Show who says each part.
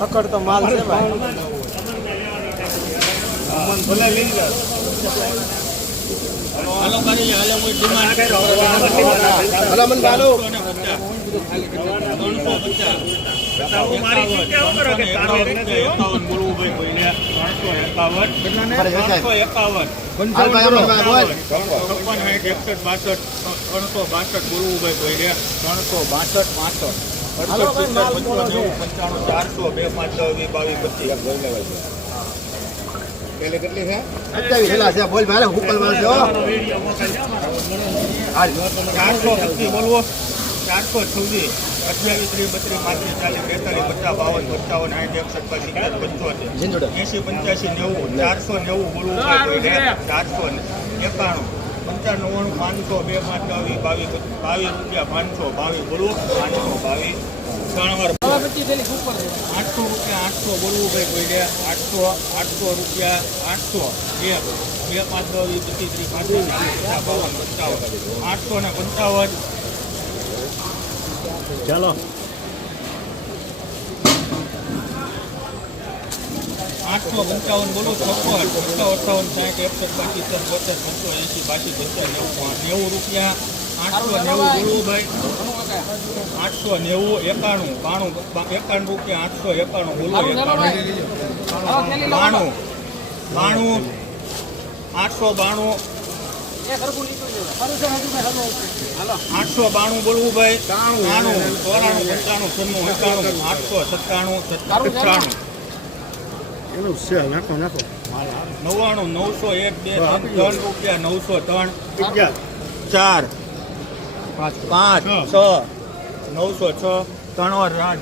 Speaker 1: પકડ તો માલ છે ભાઈ.
Speaker 2: હાલો કરી હાલો કોઈ ડિમાન્ડ
Speaker 1: ભલામણ ગાલો
Speaker 2: ત્રણસો બાસઠ બાસઠ બોલવું ભાઈ કોઈને ત્રણસો બાસઠ પાસઠ ચારસો બે પાંચ વીસ બાવીસ પચીસ
Speaker 1: બોલ ભાઈ હુકલ માલ છે હો.
Speaker 2: ચારસો પચીસ બોલવો ચારસો છવ્વીસ અઠ્યાવીસ ત્રીસ બત્રીસ પાંત્રીસ ચાલીસ બેતાલીસ પચાસ બાવન પંચાવન સાઠ એકસઠ સિત્તેર પંચોતેર એસી પંચ્યાસી નેવું ચારસો નેવું બોલવું ચારસો એકાણું પંચાણું નવ્વાણું પાંચસો બે પાંચ બાવીસ બાવીસ બાવીસ રૂપિયા પાંચસો બાવીસ બોલવું? પાંચસો બાવીસ. ત્રણ વાર આઠસો રૂપિયા આઠસો બોલવું ભાઈ કોઈને આઠસો આઠસો રૂપિયા આઠસો. બે બે પાંચ બાવીસ વીસ પચીસ ત્રીસ પાંત્રીસ ચાલીસ બાવન પંચાવન. આઠસો ને પંચાવન.
Speaker 1: ચાલો.
Speaker 2: આઠસો પંચાવન બોલો છપ્પન પંચાવન અઠાવન સાઠ એકસઠ પચીસ ત્રણ બોતેર પંચો એંસી બાસી પંચાવન નેવું નેવું રૂપિયા આઠસો નેવું બોલવું ભાઈ આઠસો નેવું એકાણું બાણું એકાણું રૂપિયા આઠસો એકાણું બોલો એકાણું બાણું બાણું આઠસો બાણું આઠસો બાણું બોલવું ભાઈ બાણું ચોરાણું પંચાણું છન્નું એકાણું આઠસો સત્તાણું સત્તાણું
Speaker 1: એનું છે નાખો નાખો.
Speaker 2: નવ્વાણું નવસો એક બે ત્રણ ત્રણ રૂપિયા નવસો ત્રણ. ચાર. પાંચ. છ. નવસો છ. ત્રણ વાર રાજ